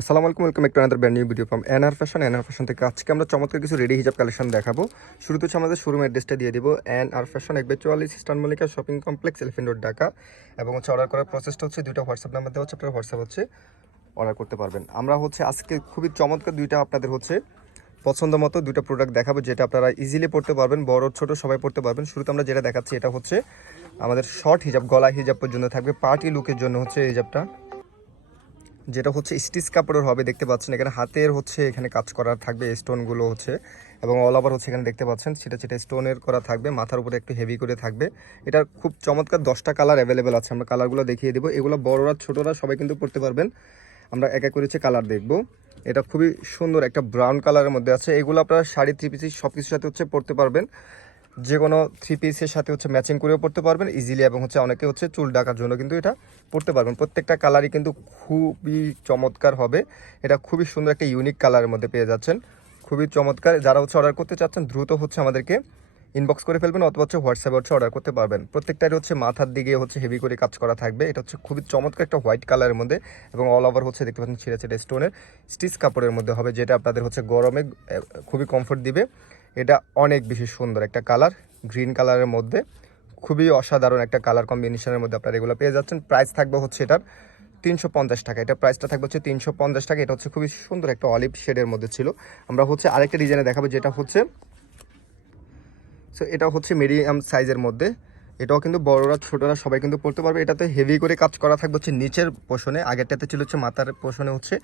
আসসালামু আলাইকুম, welcome back to another brand new video from NR fashion থেকে। আজকে আমরা চমৎকার কিছু রেডি হিজাব কালেকশন দেখাবো। শুরুতে হচ্ছে আমাদের শোরুম অ্যাড্রেসটা দিয়ে দিব, NR fashion 1/44 eastern Mallika shopping complex, elephant road, Dhaka. এবং হচ্ছে অর্ডার করার প্রসেসটা হচ্ছে দুইটা হোয়াটসঅ্যাপ নাম্বার দেওয়া হচ্ছে, আপনারা হোয়াটসঅ্যাপ হচ্ছে অর্ডার করতে পারবেন। আমরা হচ্ছে আজকে খুবই চমৎকার দুইটা আপনাদের হচ্ছে পছন্দ মতো দুইটা প্রোডাক্ট দেখাবো, যেটা আপনারা ইজিলি পড়তে পারবেন, বড় ছোট সবাই পড়তে পারবেন। শুরুতে আমরা যেটা দেখাচ্ছি এটা হচ্ছে আমাদের শর্ট হিজাব, গলা হিজাব পর্যন্ত থাকবে, পার্টি লুকের জন্য হচ্ছে এই হিজাবটা, যেটা হচ্ছে স্টিচ কাপড়ের হবে। দেখতে পাচ্ছেন এখানে হাতের হচ্ছে এখানে কাজ করা থাকবে, স্টোনগুলো হচ্ছে, এবং অল ওভার হচ্ছে এখানে দেখতে পাচ্ছেন সেটা স্টোনের করা থাকবে, মাথার উপরে একটু হেভি করে থাকবে। এটা খুব চমৎকার 10টা কালার অ্যাভেলেবেল আছে, আমরা কালারগুলো দেখিয়ে দেবো। এগুলো বড়রা ছোটরা সবাই কিন্তু পড়তে পারবেন। আমরা এক এক করেছে কালার দেখবো। এটা খুবই সুন্দর একটা ব্রাউন কালারের মধ্যে আছে। এগুলো আপনারা শাড়ি, থ্রি পিস সব কিছুর সাথে হচ্ছে পড়তে পারবেন, যে কোনো থ্রি পিসের সাথে হচ্ছে ম্যাচিং করেও পড়তে পারবেন ইজিলি, এবং হচ্ছে অনেকে হচ্ছে চুল ঢাকার জন্য কিন্তু এটা পড়তে পারবেন। প্রত্যেকটা কালারই কিন্তু খুবই চমৎকার হবে। এটা খুবই সুন্দর একটা ইউনিক কালারের মধ্যে পেয়ে যাচ্ছেন, খুবই চমৎকার। যারা হচ্ছে অর্ডার করতে চাচ্ছেন দ্রুত হচ্ছে আমাদেরকে ইনবক্স করে ফেলবেন, অথবা হচ্ছে হোয়াটসঅ্যাপে হচ্ছে অর্ডার করতে পারবেন। প্রত্যেকটারই হচ্ছে মাথার দিকে হচ্ছে হেভি করে কাজ করা থাকবে। এটা হচ্ছে খুবই চমৎকার একটা হোয়াইট কালারের মধ্যে, এবং অল ওভার হচ্ছে দেখতে পাচ্ছেন ছিঁড়ে ছিঁড়ে স্টোনের স্টিচ কাপড়ের মধ্যে হবে, যেটা আপনাদের হচ্ছে গরমে খুবই কমফোর্ট দিবে। এটা অনেক বেশি সুন্দর একটা কালার, গ্রিন কালারের মধ্যে খুবই অসাধারণ একটা কালার কম্বিনেশনের মধ্যে আপনারা এগুলো পেয়ে যাচ্ছেন। প্রাইস থাকবে হচ্ছে এটার 350 টাকা। এটা প্রাইসটা থাকবে হচ্ছে 350 টাকা। এটা হচ্ছে খুবই সুন্দর একটা অলিভ শেডের মধ্যে ছিল। আমরা হচ্ছে আরেকটা ডিজাইনে দেখাবো, যেটা হচ্ছে এটা হচ্ছে মিডিয়াম সাইজের মধ্যে। এটাও কিন্তু বড়রা ছোটরা সবাই কিন্তু পড়তে পারবে। এটাতে হেভি করে কাজ করা থাকবে হচ্ছে নিচের পোর্শনে, আগেরটাতে ছিল হচ্ছে মাথার পোর্শনে হচ্ছে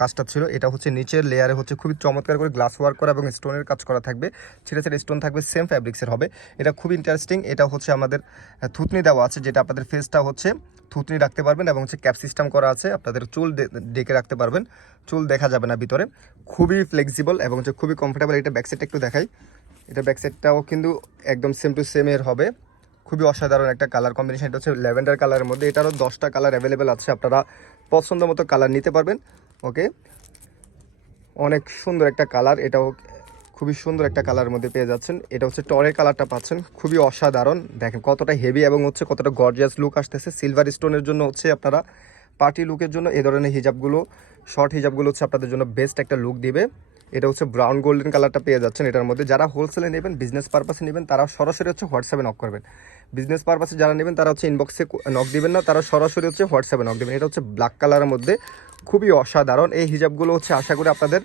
কাজটা ছিল। এটা হচ্ছে নিচের লেয়ারে হচ্ছে খুবই চমৎকার করে গ্লাস ওয়ার্ক করা এবং স্টোনের কাজ করা থাকবে, ছেড়ে ছেড়ে স্টোন থাকবে, সেম ফ্যাব্রিক্সের হবে। এটা খুব ইন্টারেস্টিং। এটা হচ্ছে আমাদের থুতনি দেওয়া আছে, যেটা আপনাদের ফেসটা হচ্ছে থুতনি রাখতে পারবেন, এবং হচ্ছে ক্যাপ সিস্টেম করা আছে, আপনাদের চুল ডেকে রাখতে পারবেন, চুল দেখা যাবে না ভিতরে। খুবই ফ্লেক্সিবল এবং হচ্ছে খুবই কমফোর্টেবল। এটা ব্যাকসাইডটা একটু দেখাই। এটা ব্যাকসাইডটাও কিন্তু একদম সেম টু সেম এর হবে। খুবই অসাধারণ একটা কালার কম্বিনেশন। এটা হচ্ছে ল্যাভেন্ডার কালারের মধ্যে। এটারও 10টা কালার অ্যাভেলেবেল আছে, আপনারা পছন্দ মতো কালার নিতে পারবেন। ওকে, অনেক সুন্দর একটা কালার, এটাও খুবই সুন্দর একটা কালারের মধ্যে পেয়ে যাচ্ছেন। এটা হচ্ছে টরের কালারটা পাচ্ছেন, খুবই অসাধারণ। দেখেন কতটা হেভি এবং হচ্ছে কতটা গর্জিয়াস লুক আসতেছে। সিলভার স্টোনের জন্য হচ্ছে আপনারা পার্টি লুকের জন্য এই ধরনের হিজাবগুলো, শর্ট হিজাবগুলো হচ্ছে আপনাদের জন্য বেস্ট একটা লুক দিবে। এটা হচ্ছে ব্রাউন গোল্ডেন কালারটা পেয়ে যাচ্ছেন এটার মধ্যে। যারা হোলসেলে নেবেন, বিজনেস পারপাসে নেবেন, তারা সরাসরি হচ্ছে হোয়াটসঅ্যাপে নক করবেন। বিজনেস পারপাসে যারা নেবেন তারা হচ্ছে ইনবক্সে নক দিবেন না, তারা সরাসরি হচ্ছে হোয়াটসঅ্যাপে নক দেবেন। এটা হচ্ছে ব্ল্যাক কালারের মধ্যে, খুবই অসাধারণ। এই হিজাবগুলো হচ্ছে আশা করি আপনাদের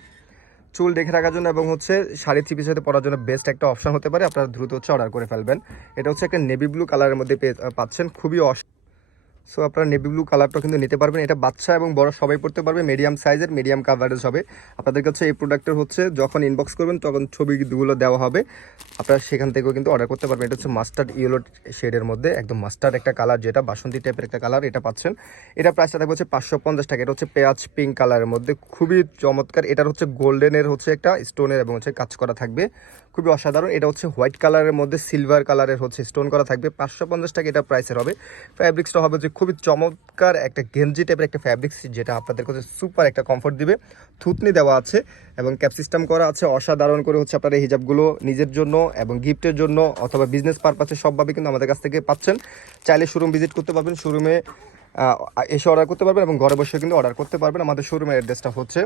চুল দেখে রাখার জন্য এবং হচ্ছে শাড়ি থ্রি পিসের সাথে পরার জন্য বেস্ট একটা অপশন হতে পারে। আপনারা দ্রুত হচ্ছে অর্ডার করে ফেলবেন। এটা হচ্ছে একটা নেভি ব্লু কালারের মধ্যে পাচ্ছেন, খুবই সো আপনারা নেভি ব্লু কালারটা কিন্তু নিতে পারবেন। এটা বাচ্চা এবং বড় সবাই পড়তে পারবে, মিডিয়াম সাইজের, মিডিয়াম কাভারেজ হবে। আপনাদের কাছে এই প্রোডাক্টের হচ্ছে যখন ইনবক্স করবেন তখন ছবিগুলো দেওয়া হবে, আপনারা সেখান থেকেও কিন্তু অর্ডার করতে পারবেন। এটা হচ্ছে মাস্টার্ড ইয়েলো শেডের মধ্যে, একদম মাস্টার্ড একটা কালার, যেটা বাসন্তী টাইপের একটা কালার, এটা পাচ্ছেন। এটা প্রাইসটা থাকবে হচ্ছে 550 টাকা। এটা হচ্ছে পেঁয়াজ পিঙ্ক কালারের মধ্যে, খুবই চমৎকার। এটার হচ্ছে গোল্ডেনের হচ্ছে একটা স্টোনের এবং হচ্ছে কাজ করা থাকবে, খুবই অসাধারণ। এটা হচ্ছে হোয়াইট কালারের মধ্যে সিলভার কালারের হচ্ছে স্টোন করা থাকবে, 550 টাকা এটা প্রাইসের হবে। ফ্যাব্রিক্সটা হবে যে খুবই চমৎকার একটা গেঞ্জি টাইপের একটা ফ্যাব্রিক্স, যেটা আপনাদের কাছে সুপার একটা কমফোর্ট দিবে। থুতনি দেওয়া আছে এবং ক্যাপ সিস্টেম করা আছে, অসাধারণ করে হচ্ছে আপনারা এই হিজাবগুলো নিজের জন্য এবং গিফটের জন্য অথবা বিজনেস পারপাসে সবভাবে কিন্তু আমাদের কাছ থেকে পাচ্ছেন। চাইলে শোরুম ভিজিট করতে পারবেন, শোরুমে এসে অর্ডার করতে পারবেন এবং ঘরে বসে কিন্তু অর্ডার করতে পারবেন। আমাদের শোরুমের অ্যাড্রেসটা হচ্ছে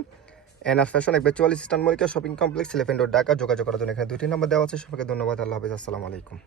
NR fashion 1/44 eastern Mallika shopping complex, elephant road, Dhaka. যোগাযোগ করার জন্য এখানে 2টি নাম্বার দেওয়া আছে। সবাইকে ধন্যবাদ। আল্লাহ হাফেজ, আসসালামু আলাইকুম।